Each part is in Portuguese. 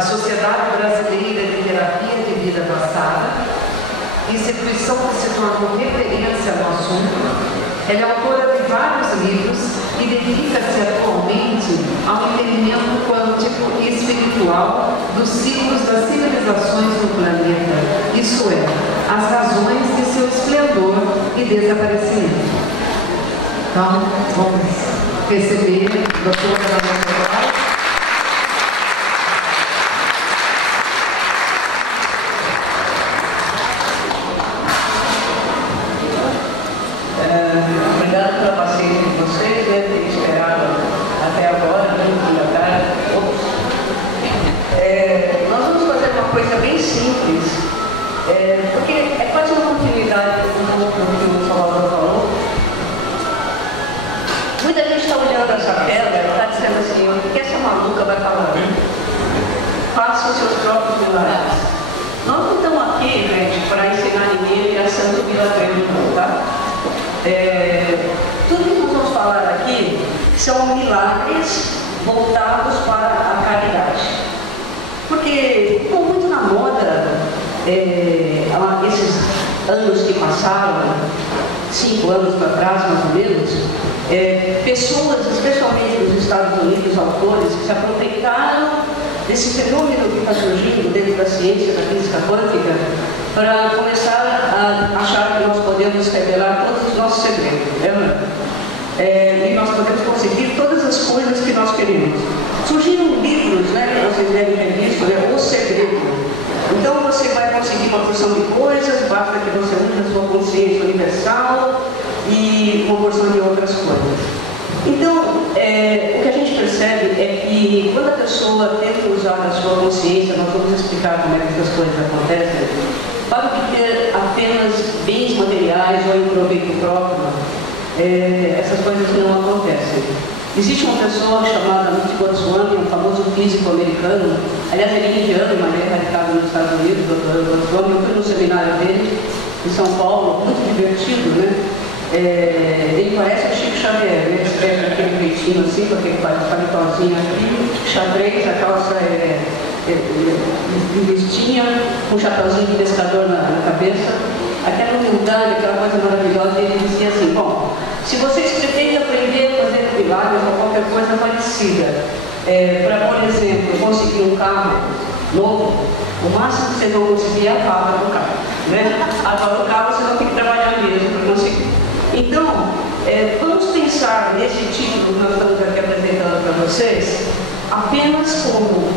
a Sociedade Brasileira de Terapia de Vida Passada, instituição que se tornou referência no assunto. Ela é autora de vários livros e dedica-se atualmente ao entendimento quântico e espiritual dos ciclos das civilizações do planeta, isto é, as razões de seu esplendor e desaparecimento. Então, vamos receber a doutora Ana Paula. Obrigada pela paciência de vocês, deve ter esperado até agora, muito da tarde. Nós vamos fazer uma coisa bem simples, porque é quase uma continuidade do que o Salvador falou. Muita gente está olhando essa pedra e está dizendo assim: o que essa maluca vai falar? Faça os seus próprios milagres. Nós não estamos aqui, gente, para ensinar ninguém a santo milagreiro, tá? Tudo que nós vamos falar aqui são milagres voltados para a caridade. Porque ficou muito na moda esses anos que passaram, 5 anos para trás mais ou menos, pessoas, especialmente nos Estados Unidos, autores, que se aproveitaram desse fenômeno que está surgindo dentro da ciência, da física quântica, para começar a achar que nós podemos revelar todos os nossos segredos, e nós podemos conseguir todas as coisas que nós queremos. Surgiram livros, que vocês devem ter visto, O Segredo. Então você vai conseguir uma porção de coisas, basta que você use a sua consciência universal e uma porção de outras coisas. Então, o que a gente percebe é que quando a pessoa tenta usar a sua consciência, nós vamos explicar como é que essas coisas acontecem, para obter apenas bens materiais ou em proveito próprio, essas coisas não acontecem. Existe uma pessoa chamada Mukti Goswami, um famoso físico americano, aliás ele é indiano, mas ele é radicado nos Estados Unidos, Dr. Goswami. Eu fui no seminário dele, em São Paulo, muito divertido, ele parece o Chico Xavier, ele escreve aquele peitinho assim, com aquele paletózinho aqui, xadrez, a calça vestinha, com um chapeuzinho de pescador na cabeça, aquela humildade, aquela coisa maravilhosa. E ele dizia assim: bom, se vocês pretendem aprender a fazer milagres ou qualquer coisa parecida, para, por exemplo, conseguir um carro novo, o máximo que vocês vão conseguir é a fábrica do carro, Agora o carro vocês vão ter que trabalhar mesmo para conseguir. Então, vamos pensar nesse título que nós estamos aqui apresentando para vocês apenas como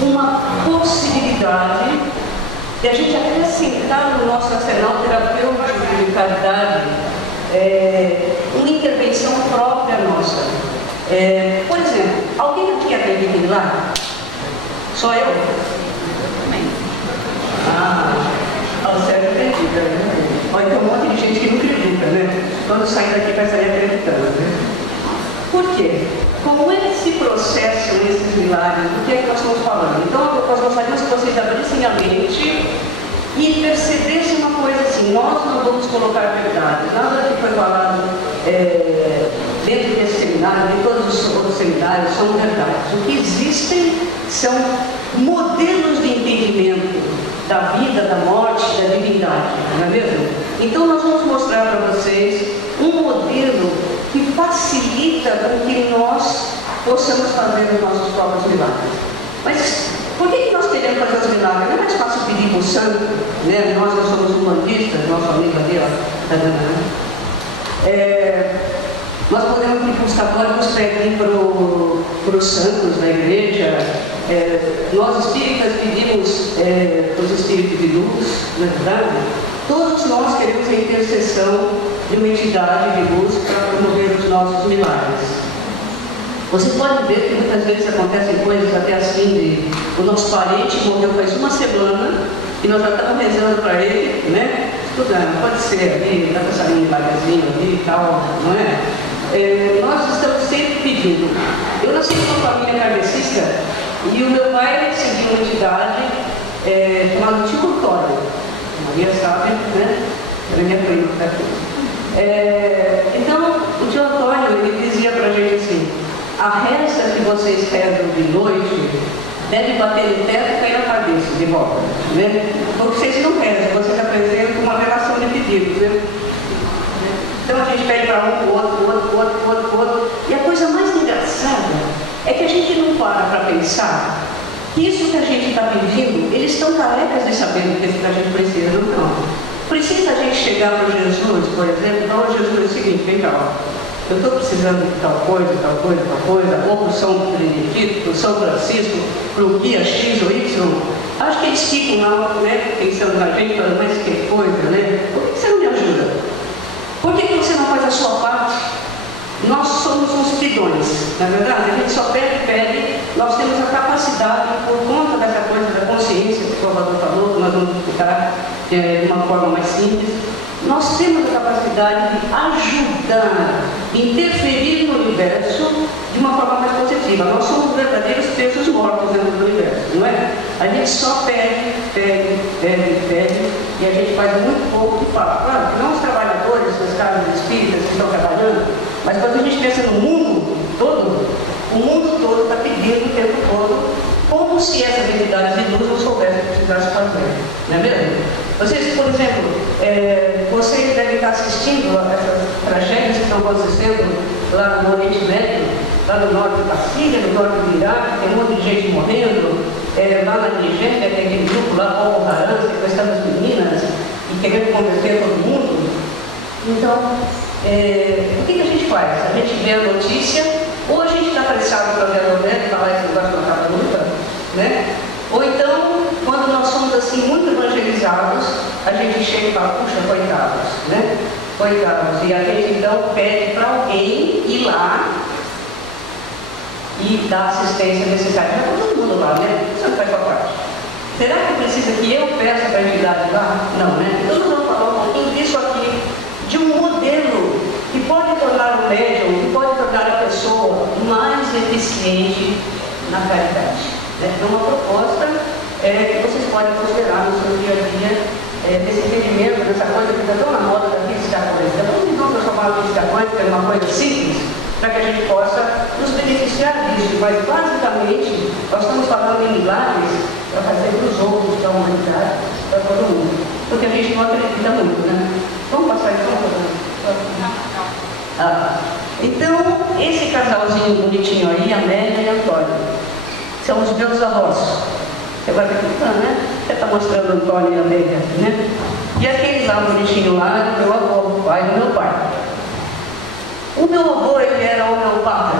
uma possibilidade de a gente acrescentar no nosso arsenal terapêutico de caridade uma intervenção própria nossa. Por exemplo, alguém aqui acredita em milagre? Só eu? Você acredita, Olha, tem um monte de gente que não acredita, Quando sair daqui vai sair acreditando, Por quê? Como é que se processam esses milagres? Do que é que nós estamos falando? Então, nós gostaríamos que vocês abrissem a mente e percebessem uma coisa assim: nós não vamos colocar verdades. Nada que foi falado dentro desse seminário, de todos os outros seminários, são verdades. O que existem são modelos de entendimento da vida, da morte, da divindade, não é mesmo? Então nós vamos mostrar para vocês um modelo que facilita com que nós possamos fazer os nossos próprios milagres. Mas por que nós queremos fazer os milagres? Não é mais fácil pedir para o santo, Nós que somos humanistas, nosso amigo ali, nós podemos pedir para os católicos pedir para os santos da igreja. Nós espíritas pedimos para os espíritos de luz, não é verdade? Todos nós queremos a intercessão de uma entidade de luz para promover os nossos milagres. Você pode ver que muitas vezes acontecem coisas até assim, o nosso parente morreu faz uma semana e nós já estamos rezando para ele, Estudando, pode ser ali, dá para sair um milagrezinho ali e tal, não é? Nós estamos sempre pedindo. Eu nasci numa família kardecista e o meu pai seguiu uma entidade chamada Tio Antônio. A Maria sabe, Era minha prima, Então, o Tio Antônio, ele dizia pra gente assim: a reza que vocês rezam de noite deve bater no teto e cair na cabeça de volta, né? Porque vocês não rezam, vocês apresentam uma relação de pedidos, né? Então a gente pede para um, outro. E a coisa mais engraçada é que a gente não para pensar que isso que a gente está pedindo, eles estão carecas de saber do que a gente precisa, não. Precisa a gente chegar para Jesus, por exemplo, então Jesus é o seguinte, vem cá, ó. Eu estou precisando de tal coisa, ou para o São Benedito, para o São Francisco, para o guia X ou Y. Acho que eles ficam lá, né, pensando na gente, falando, mas que coisa, né? Por que você não me ajuda? Por que você não faz a sua parte? Nós somos uns pidões, na verdade, a gente só pede, nós temos a capacidade, por conta dessa coisa da consciência que o Salvador falou, que nós vamos explicar de uma forma mais simples, nós temos a capacidade de ajudar, interferir no universo de uma forma mais positiva. Nós somos verdadeiros pesos mortos dentro do universo, não é? A gente só pede, e a gente faz muito pouco de fato. Claro, que não os trabalhadores das casas espíritas que estão trabalhando, mas quando a gente pensa no mundo todo, o mundo todo está pedindo o tempo todo, como se essas entidades de luz não soubessem o que precisasse fazer, não é mesmo? Vocês, por exemplo, vocês devem estar assistindo a essas tragédias que estão acontecendo lá no Oriente Médio, lá no norte da Síria, no norte do Iraque, tem um monte de gente morrendo, lá na Nigéria tem aquele grupo lá, Boko Haram, sequestrando as meninas e querendo converter todo mundo. Então, o que a gente faz? A gente vê a notícia, ou a gente está apressado para ver a novela e falar esse negócio não acaba nunca, né? Ou então, quando nós somos assim muito evangelizados, a gente chega e fala, puxa, coitados, né? Coitados. E a gente então pede para alguém ir lá e dar assistência necessária. Já está todo mundo lá, né? Você não faz sua parte. Será que precisa que eu peça para a entidade lá? Não, né? Então nós vamos falar um pouquinho disso aqui, de um modelo que pode tornar o médium, que pode tornar a pessoa mais eficiente na caridade. É uma proposta que vocês podem considerar no seu dia a dia, desse entendimento, dessa coisa que está tão na moda da física quântica. Vamos então transformar a física quântica numa coisa simples, para que a gente possa nos beneficiar disso. Mas basicamente, nós estamos falando em milagres para fazer para os outros, para a humanidade, para todo mundo. Porque a gente não acredita muito, né? Vamos passar então? Então, esse casalzinho bonitinho aí, Amélia e Antônio, são os meus avós. Você vai perguntar, né? Você está mostrando o Antônio e a Amélia, né? E aquele lá bonitinho lá é o meu avô, o pai do meu pai. O meu avô, ele era homeopata.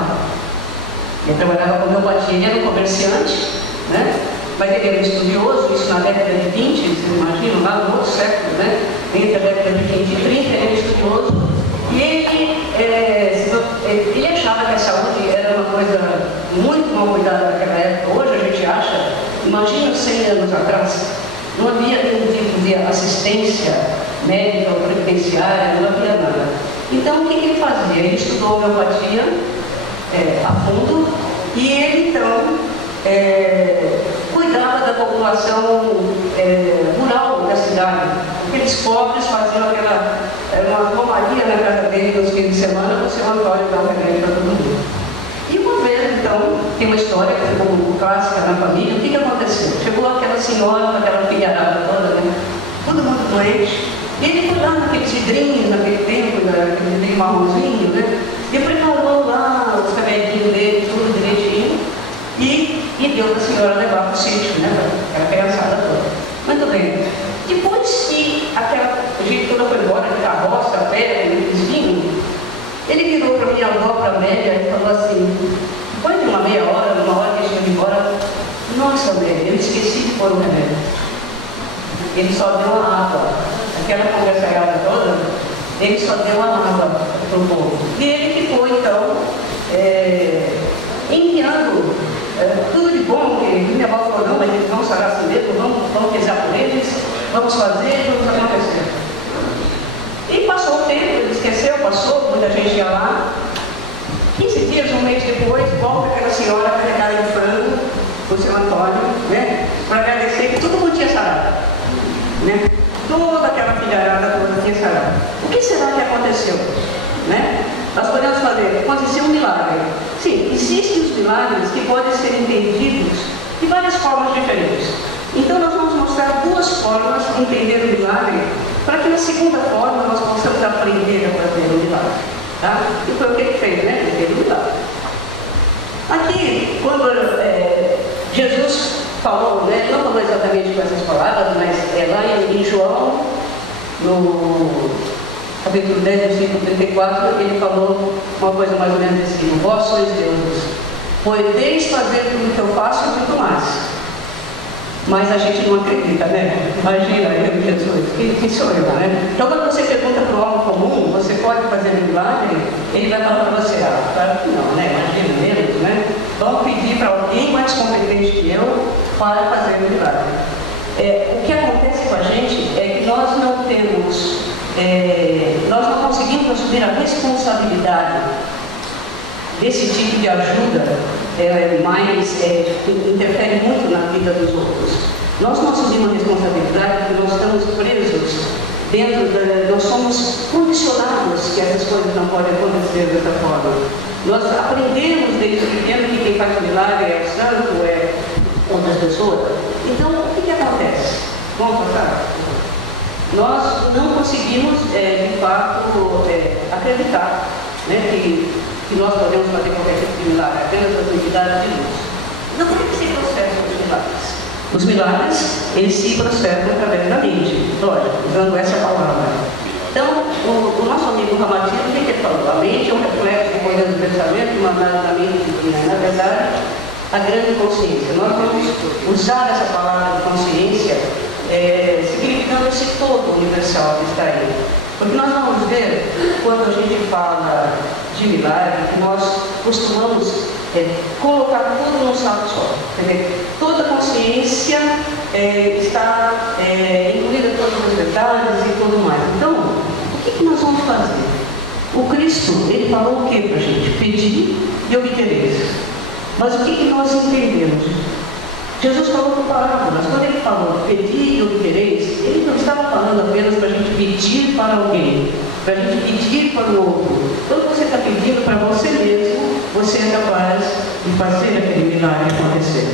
Ele trabalhava com homeopatia, ele era um comerciante, né? Mas ele era estudioso, isso na década de 20, vocês imaginam, lá no outro século, né? Entre a década de 20 e 30, ele era estudioso. E ele achava que a saúde era uma coisa muito mal cuidada naquela época. Hoje a gente acha, imagina 100 anos atrás, não havia nenhum tipo de assistência médica ou previdenciária, não havia nada. Então o que ele fazia? Ele estudou homeopatia a fundo e ele então cuidava da população rural da cidade. Aqueles pobres faziam uma romaria na casa dele nos fins de semana para o seu Antônio dar um remédio para todo mundo. E uma vez, então, tem uma história que ficou clássica na família. O que aconteceu? Chegou aquela senhora com aquela filharada toda, né? Todo mundo doente. E ele foi lá naqueles vidrinhos, naquele tempo, naquele vidrinho marronzinho, né? E preparou lá os remedinhos dele, tudo direitinho. E deu para a senhora levar para o sítio, né? Para aquela criançada toda. Muito bem. Depois que aquela gente toda foi embora, de carroça, a pé, eles vinham, ele virou para minha avó, para a Amélia, e falou assim, depois de uma meia hora, uma hora que eles iam embora, nossa, Amélia, eu esqueci de pôr o remédio. Ele só deu a água. Aquela conversa toda, ele só deu a água para o povo. E ele ficou, então, enviando tudo de bom, que minha avó falou, não, mas eles vão sarar assim mesmo, vamos rezar por eles, vamos fazer, vamos acontecer. E passou o tempo, ele esqueceu, passou, muita gente ia lá. 15 dias, um mês depois, volta aquela senhora carregada de frango, o seu Antônio, né? Para agradecer que todo mundo tinha sarado, né? Toda aquela filharada toda tinha sarado. O que será que aconteceu? Né? Nós podemos fazer, aconteceu um milagre. Sim, existem os milagres que podem ser entendidos de várias formas diferentes. Então nós vamos mostrar duas formas de entender o milagre, para que na segunda forma nós possamos aprender a fazer o milagre. Tá? E foi o que ele fez, né? Ele fez o milagre. Aqui, quando Jesus falou, né, não falou exatamente com essas palavras, mas lá em João, no capítulo 10, versículo 34, ele falou uma coisa mais ou menos assim: vós sois deuses, podeis fazer tudo o que eu faço e muito mais. Mas a gente não acredita, né? Imagina, eu, Jesus, quem sou eu, né? Então, quando você pergunta para o homem comum, você pode fazer um milagre? Ele vai falar para você: claro que não, né? Imagina mesmo, né? Vamos pedir para alguém mais competente que eu para fazer um milagre. O que acontece com a gente é que nós não temos, nós não conseguimos assumir a responsabilidade desse tipo de ajuda, interfere muito na vida dos outros. Nós não assumimos a responsabilidade porque nós estamos presos nós somos condicionados que essas coisas não podem acontecer dessa forma. Nós aprendemos desde pequeno que quem faz milagre é o santo, é outras pessoas. Então, o que acontece? Vamos passar? Nós não conseguimos, de fato, acreditar, né, que nós podemos fazer qualquer tipo de milagre, apenas as entidades de luz. Então, como é que se processam os milagres? Os milagres, eles se processam através da mente, lógico, usando essa palavra. Então, o nosso amigo Ramativo, o que ele falou? A mente é um reflexo de coisas do pensamento, mandado da mente divina. Na verdade, a grande consciência. Nós vamos usar essa palavra de consciência, significando esse todo universal que está aí. Porque nós vamos ver, quando a gente fala de milagre, que nós costumamos colocar tudo num saco só. Quer dizer, toda a consciência está incluída em todos os detalhes e tudo mais. Então, o que nós vamos fazer? O Cristo, ele falou o que para a gente? Pedir e obtereis. Mas o que nós entendemos? Jesus falou por parábolas. Quando ele falou pedir e obtereis, ele não estava falando apenas para a gente pedir para alguém, para a gente pedir para o outro. Quando você está pedindo para você mesmo, você é capaz de fazer aquele milagre acontecer.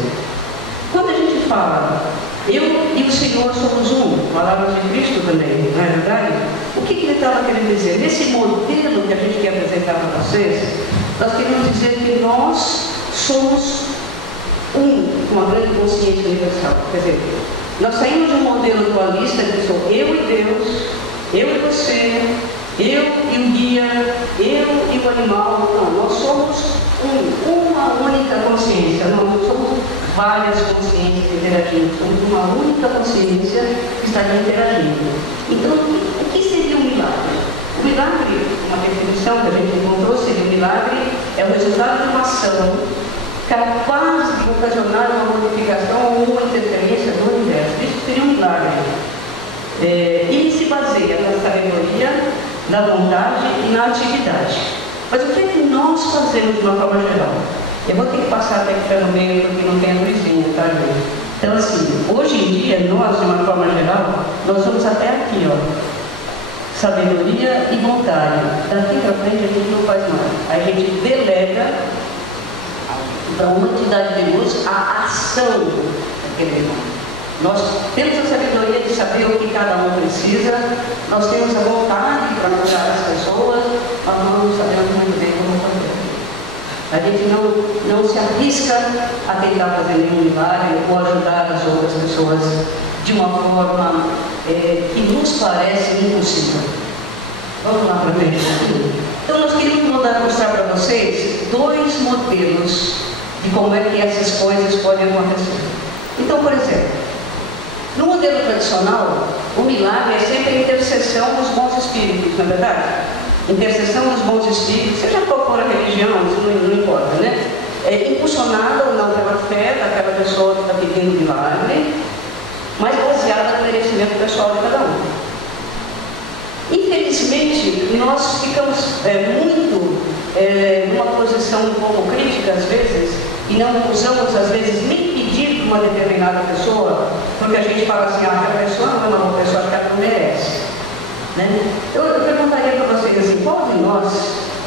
Quando a gente fala, eu e o Senhor somos um, palavras de Cristo também, não é verdade? O que ele estava querendo dizer? Nesse modelo que a gente quer apresentar para vocês, nós queremos dizer que nós somos uma grande consciência universal. Quer dizer, nós saímos de um modelo dualista que sou eu e Deus, eu e você, eu e o guia, eu e o animal. Não, nós somos uma única consciência, não, nós somos várias consciências interagindo, somos uma única consciência que está interagindo. Então, o que seria um milagre? O milagre, uma definição que a gente encontrou, seria um milagre é o resultado de uma ação capaz de ocasionar uma modificação ou uma interferência do universo. Isso seria um milagre. Ele se baseia na sabedoria, na vontade e na atividade. Mas o que é que nós fazemos de uma forma geral? Eu vou ter que passar até aqui no meio porque não tem a luzinha, tá, gente? Então, assim, hoje em dia, nós, de uma forma geral, nós vamos até aqui, ó. Sabedoria e vontade. Daqui para frente a gente não faz mais. A gente delega para uma entidade de luz a ação daquele irmão. Nós temos a sabedoria de saber o que cada um precisa, nós temos a vontade para ajudar as pessoas, mas nós não sabemos muito bem como fazer. A gente não se arrisca a tentar fazer nenhum milagre ou ajudar as outras pessoas de uma forma que nos parece impossível. Vamos lá para frente. Então nós queríamos mostrar para vocês dois modelos de como é que essas coisas podem acontecer. Então, por exemplo, no modelo tradicional, o milagre é sempre a intercessão dos bons espíritos, não é verdade? Intercessão dos bons espíritos, seja qual for a religião, isso não importa, né? Impulsionada ou não pela fé daquela pessoa que está pedindo milagre, mas baseada no merecimento pessoal de cada um. Infelizmente, nós ficamos muito numa posição um pouco crítica às vezes, e não usamos às vezes nem pedir para uma determinada pessoa, porque a gente fala assim, aquela pessoa não é uma boa pessoa, acho que ela não merece. Né? Eu perguntaria para vocês assim, qual de nós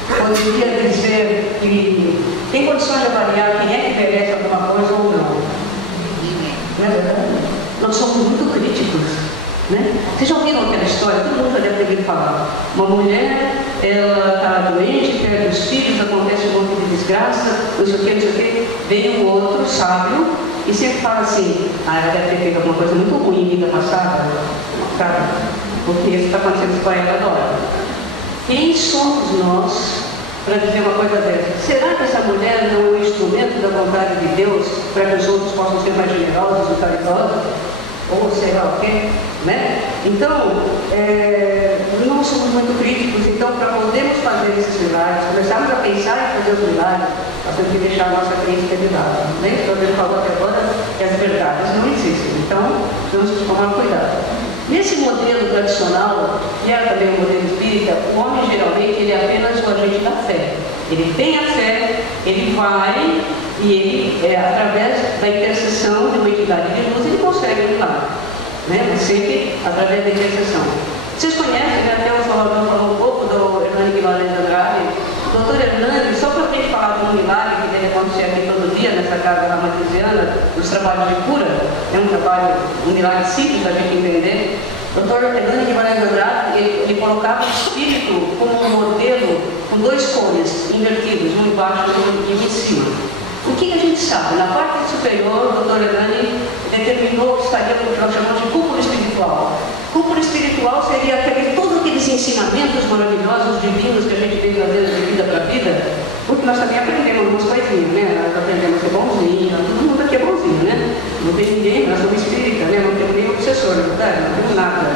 poderia dizer que tem condições de avaliar quem é que merece alguma coisa ou não? quando somos muito críticos, né? Vocês já ouviram aquela história? Todo mundo já deve ter ouvido falar. Uma mulher, ela está doente, perde os filhos, acontece um monte de desgraça, não sei o que, vem um outro sábio e sempre fala assim: ela deve ter feito alguma coisa muito ruim em vida passada, sabe? Porque isso está acontecendo com ela agora. Quem somos nós para dizer uma coisa dessa? Será que essa mulher não é um instrumento da vontade de Deus para que os outros possam ser mais generosos e caridosos? Ou sei lá o quê, né? Então, nós somos muito críticos, então para podermos fazer esses milagres, começarmos a pensar em fazer os milagres, nós temos que deixar a nossa crítica de lado, né? Então, ele falou até agora que as verdades não existem, então temos que tomar cuidado. Nesse modelo tradicional, que é também o modelo espírita, o homem geralmente ele é apenas o agente da fé. Ele tem a fé, ele vai e ele, através da intercessão de uma entidade de luz, ele consegue o milagre, né? Mas sempre através da intercessão. Vocês conhecem, né? Até o Salvador falou um pouco do Hernani Guimarães Andrade. O doutor Hernani, só para a gente falar de um milagre que deve acontecer aqui todo dia nessa casa ramatiziana, nos trabalhos de cura, um milagre simples da gente entender. O doutor Hernani Guimarães Andrade, ele colocava o espírito como um modelo com dois cones invertidos, um embaixo e um em cima. O que a gente sabe? Na parte superior, o doutor Hernani determinou que estaria o que nós chamamos de cúpula espiritual. Cúpula espiritual seria todos aqueles ensinamentos maravilhosos, divinos que a gente vem trazendo de vida para vida, porque nós também aprendemos algumas coisinhas, né? Nós aprendemos a ser bonzinho, todo mundo aqui é bonzinho, né? Não tem ninguém, nós somos espírita, né? Não temos nem obsessor, não temos nada.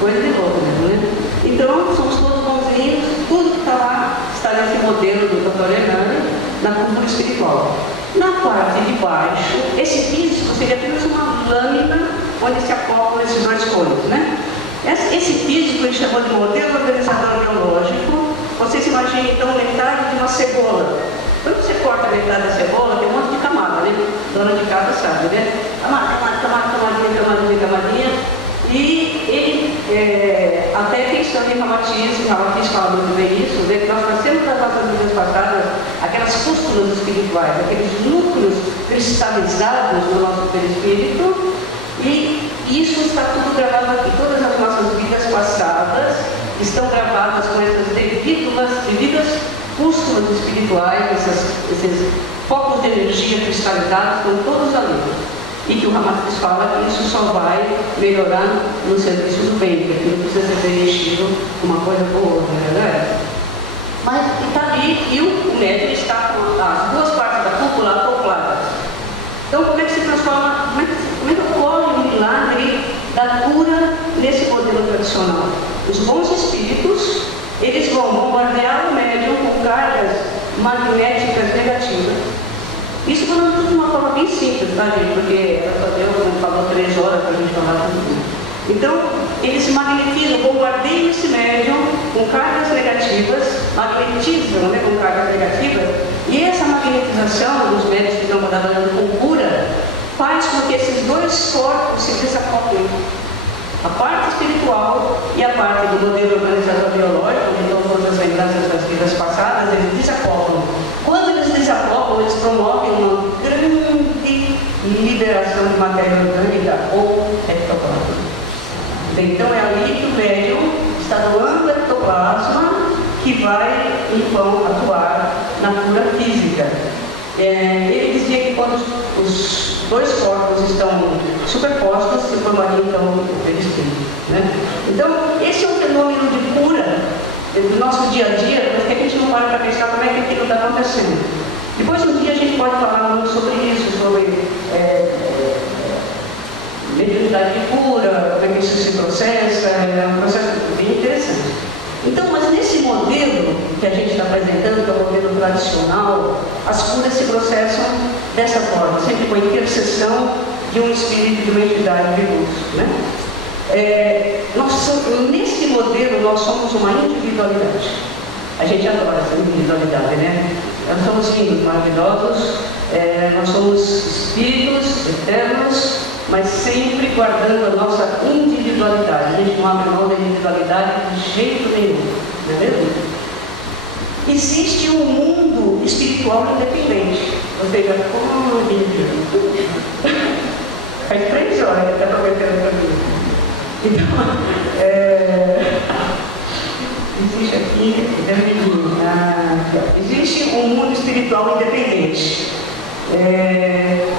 Coisa de louco mesmo, né? Então, somos todos bonzinhos, tudo que está lá está nesse modelo do Dr. Hernani, na cúpula espiritual. Na parte de baixo, esse físico seria apenas uma lâmina onde se acoplam esses dois cones, né? Esse físico ele chamou de modelo organizador biológico. Vocês imaginam então metade de uma cebola. Quando você corta a metade da cebola, tem um monte de camada, né? Dona de casa sabe, né? Camadinha. E ele, até pensando em Ramatiz fala muito bem isso, né? Que nós nascemos das nossas vidas passadas, aquelas pústulas espirituais, aqueles núcleos cristalizados no nosso perispírito, e isso está tudo gravado aqui. Todas as nossas vidas passadas estão gravadas com essas devidas pústulas espirituais, esses focos de energia cristalizados, estão todos ali. E que o Ramatiz fala que isso só vai melhorar no serviço do bem, porque não precisa ser preenchido uma coisa por outra, não é verdade? Mas está ali e o médium está com as duas partes da cúpula acopladas. Então, como é que se transforma, como é que ocorre o milagre da cura nesse modelo tradicional? Os bons espíritos, eles vão bombardear o médium com cargas magnéticas negativas. Isso falando de uma forma bem simples, tá, gente? Porque Deus falou 3 horas para a gente falar tudo. Então, eles magnetizam, bombardeiam esse médium com cargas negativas, magnetizam, né, com cargas negativas, e essa magnetização dos médios que estão trabalhando com cura faz com que esses dois corpos se desacoplem. A parte espiritual e a parte do modelo organizador biológico, onde estão todas as lembranças das vidas passadas, eles desacoplam. Quando eles desacoplam, eles promovem uma grande liberação de matéria orgânica ou ectoplasma. Então é ali que o médium está doando ectoplasma que vai, então, atuar na cura física. Ele dizia que quando os dois corpos estão superpostos, se formaria então o perispírito, né? Então, esse é um fenômeno de cura do nosso dia a dia, mas que a gente não para pensar como é que aquilo está acontecendo. Depois, um dia, a gente pode falar muito sobre isso, sobre mediunidade de cura, como é que isso se processa, é um processo bem interessante. Então, mas nesse modelo que a gente está apresentando, que é o modelo tradicional, as curas se processam dessa forma, sempre com a intercessão de um espírito, de uma entidade de luz, né? Nesse modelo, nós somos uma individualidade. A gente adora essa individualidade, né? Nós somos lindos, maravilhosos, nós somos espíritos eternos, mas sempre guardando a nossa individualidade. A gente não abre mão da individualidade de jeito nenhum, não é mesmo? Existe um mundo espiritual independente, ou seja, Faz 3 horas que está prometendo para mim. Então, existe aqui, existe um mundo espiritual independente.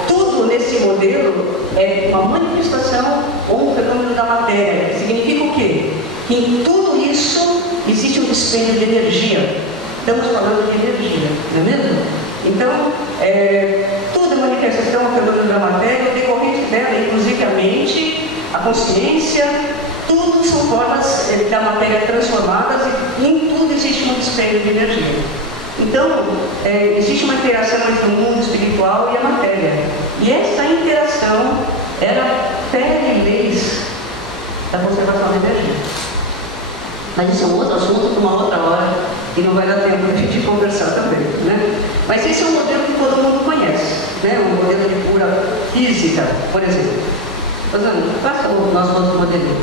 Tudo nesse modelo é uma manifestação ou um fenômeno da matéria. Significa o quê? Que em tudo isso existe um dispêndio de energia. Estamos falando de energia, não é mesmo? Então, tudo é manifestação, um fenômeno da matéria, o decorrente dela, inclusive a mente, a consciência, tudo são formas da matéria transformadas e em tudo existe um dispêndio de energia. Então, existe uma interação entre o mundo espiritual e a matéria. E essa interação era fere leis da conservação da energia. Mas isso é um outro assunto para uma outra hora e não vai dar tempo de a gente conversar também, né? Mas esse é um modelo que todo mundo conhece, né? Um modelo de pura física, por exemplo. Faça o nosso outro modelo.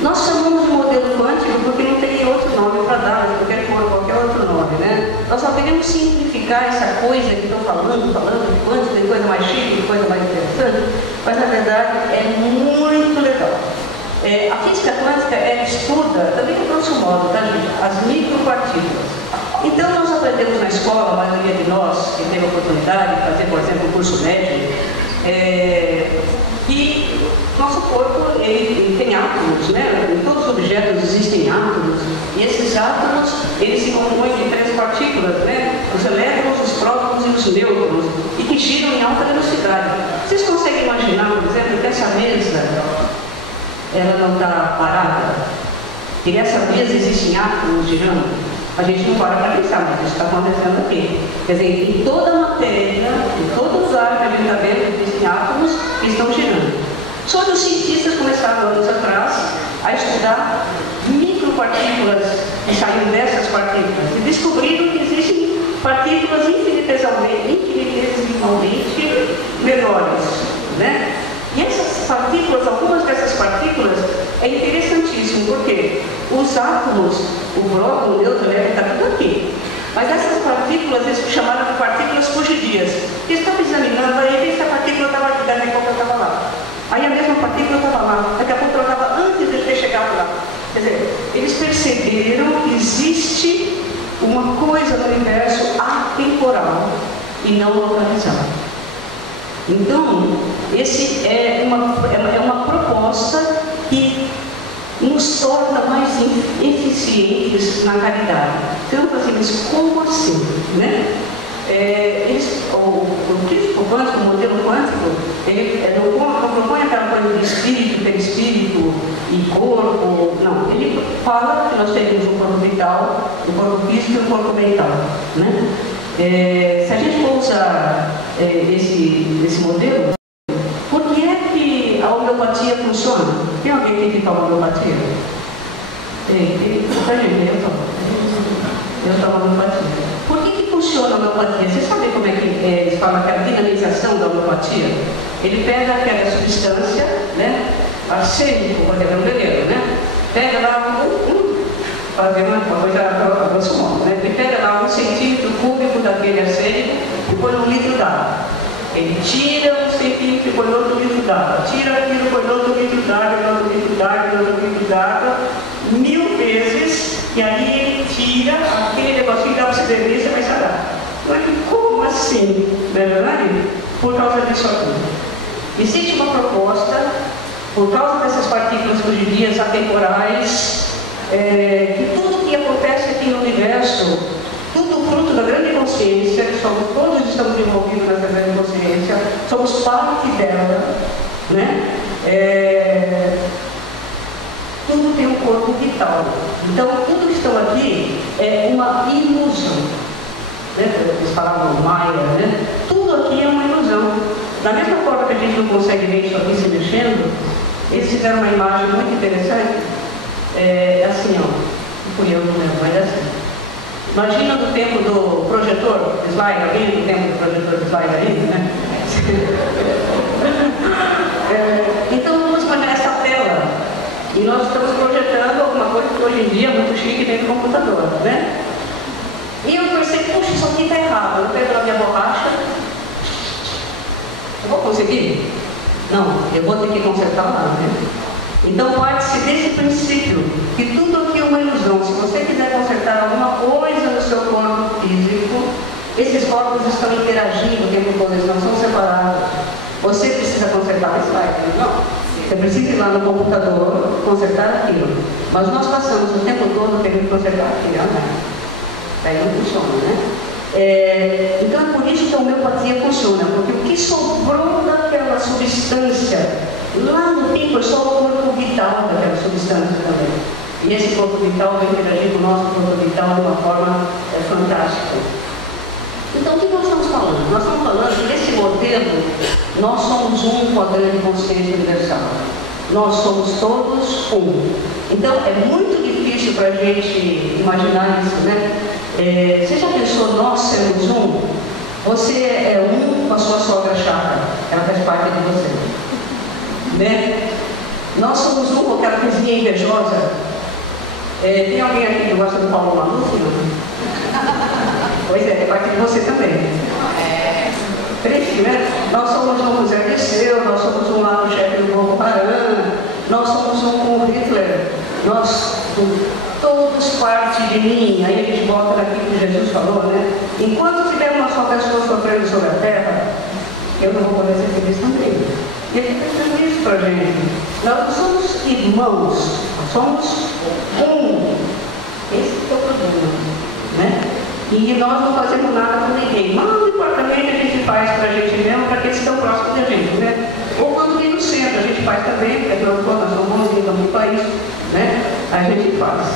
Nós chamamos de modelo quântico porque não tem outro nome para dar, mas qualquer outro nome, né? Nós só queremos simplificar essa coisa que estão falando de quântico, de coisa mais chique, de coisa mais interessante, mas na verdade é muito legal. A física quântica estuda, também a grosso modo, tá, gente? As micropartículas. Então nós aprendemos na escola, a maioria de nós que teve a oportunidade de fazer, por exemplo, um curso médio, que nosso corpo ele tem átomos, né? Em todos os objetos existem átomos, e esses átomos eles se compõem de 3 partículas, né? Os elétrons, os prótons e os nêutrons, e que giram em alta velocidade. Vocês conseguem imaginar, por exemplo, que essa mesa ela não está parada? E nessa mesa existem átomos girando? A gente não para para pensar, mas isso está acontecendo aqui. Quer dizer, em toda a matéria, em todo lugar que a gente está vendo, existem átomos que estão girando. Só que os cientistas começaram anos atrás a estudar micropartículas que saíram dessas partículas e descobriram que existem partículas infinitesimamente menores, né? E essas partículas, algumas dessas partículas, é interessantíssimo, porque os átomos, o próton, o nêutron, está tudo aqui. Mas essas partículas, eles chamaram de partículas fugidias. Eles estavam examinando, aí essa partícula estava aqui, daqui a pouco ela estava lá. Aí a mesma partícula estava lá, daqui a pouco ela estava antes de ter chegado lá. Quer dizer, eles perceberam que existe uma coisa no universo atemporal e não localizada. Então, esse é uma proposta que nos torna mais eficientes na caridade. Então, mas como assim, né? O físico quântico, o modelo quântico, ele não propõe aquela coisa de espírito, perispírito e corpo, não. Ele fala que nós temos um corpo vital, um corpo físico e um corpo mental, né? Se a gente for usar esse modelo, por que é que a homeopatia funciona? Tem alguém aqui que toma homeopatia? Eu tomo homeopatia. Por que funciona a homeopatia? Vocês sabem como é que eles falam que a dinamização da homeopatia? Ele pega aquela substância, né? Arsênico, por exemplo, um veneno, né? Pega lá fazer uma coisa a grosso modo, né? Ele pega lá 1 centímetro cúbico daquele arsênico e põe num litro d'água. Ele tira 1 centímetro e põe outro litro d'água. Tira aquilo, põe outro litro d'água, outro litro d'água, outro litro d'água, 1000 vezes, e aí ele tira aquele negocinho que dá para você beber e você vai sarar. Mas como assim? Não é verdade? Por causa disso aqui. Existe uma proposta, por causa dessas partículas fugidias atemporais, que tudo que acontece aqui no universo, tudo fruto da grande consciência, todos estamos envolvidos nessa grande consciência, somos parte dela, né? Tudo tem um corpo vital. Então, tudo que estão aqui é uma ilusão. Né? Eles falavam Maia, né? Tudo aqui é uma ilusão. Da mesma forma que a gente não consegue ver isso aqui se mexendo, eles fizeram uma imagem muito interessante. Assim, ó, não fui eu, mas assim. Imagina no tempo do projetor slide, alguém no tempo do projetor slide aí, né? Então vamos imaginar essa tela e nós estamos projetando alguma coisa que hoje em dia é muito chique dentro do computador, né? E eu pensei, puxa, isso aqui está errado. Eu pego a minha borracha, eu vou conseguir? Não, eu vou ter que consertar lá, né? Então parte-se desse princípio, que tudo aqui é uma ilusão. Se você quiser consertar alguma coisa no seu corpo físico, esses corpos estão interagindo o tempo todo, eles não são separados. Você precisa consertar esse slide, não? Você precisa ir lá no computador, consertar aquilo. Mas nós passamos o tempo todo tendo que consertar aquilo, né? Aí não funciona, né? Então é por isso que a homeopatia funciona, porque o que sobrou daquela substância, lá no fim foi só o corpo vital daquela substância também. E esse corpo vital vai interagir com o nosso corpo vital de uma forma fantástica. Então o que nós estamos falando? Nós estamos falando que nesse modelo nós somos um com a grande consciência universal. Nós somos todos um. Então é muito difícil para a gente imaginar isso, né? Você já pensou nós sermos um? Você é um com a sua sogra chata, ela faz parte de você, né? Nós somos um com aquela vizinha invejosa. Tem alguém aqui que gosta do Paulo Maluf? Pois é parte de você também. Triste, né? Nós somos um com o Zé Dirceu, nós somos um lá com o chefe do Boko Haram, nós somos um com o Hitler, nós todos parte de mim. Aí a gente volta naquilo que Jesus falou, né? Enquanto tiver uma só pessoa sofrendo sobre a terra, eu não vou poder ser feliz também. E ele está dizendo isso para a gente. Nós não somos irmãos, nós somos um. Esse é o problema, né? E nós não fazemos nada com ninguém. Mas não importamente a gente faz para a gente mesmo, para aqueles que estão próximos da gente, né? Ou quando vem no centro, a gente faz também, porque nós somos bonzinhos, estamos para isso, né? A gente faz.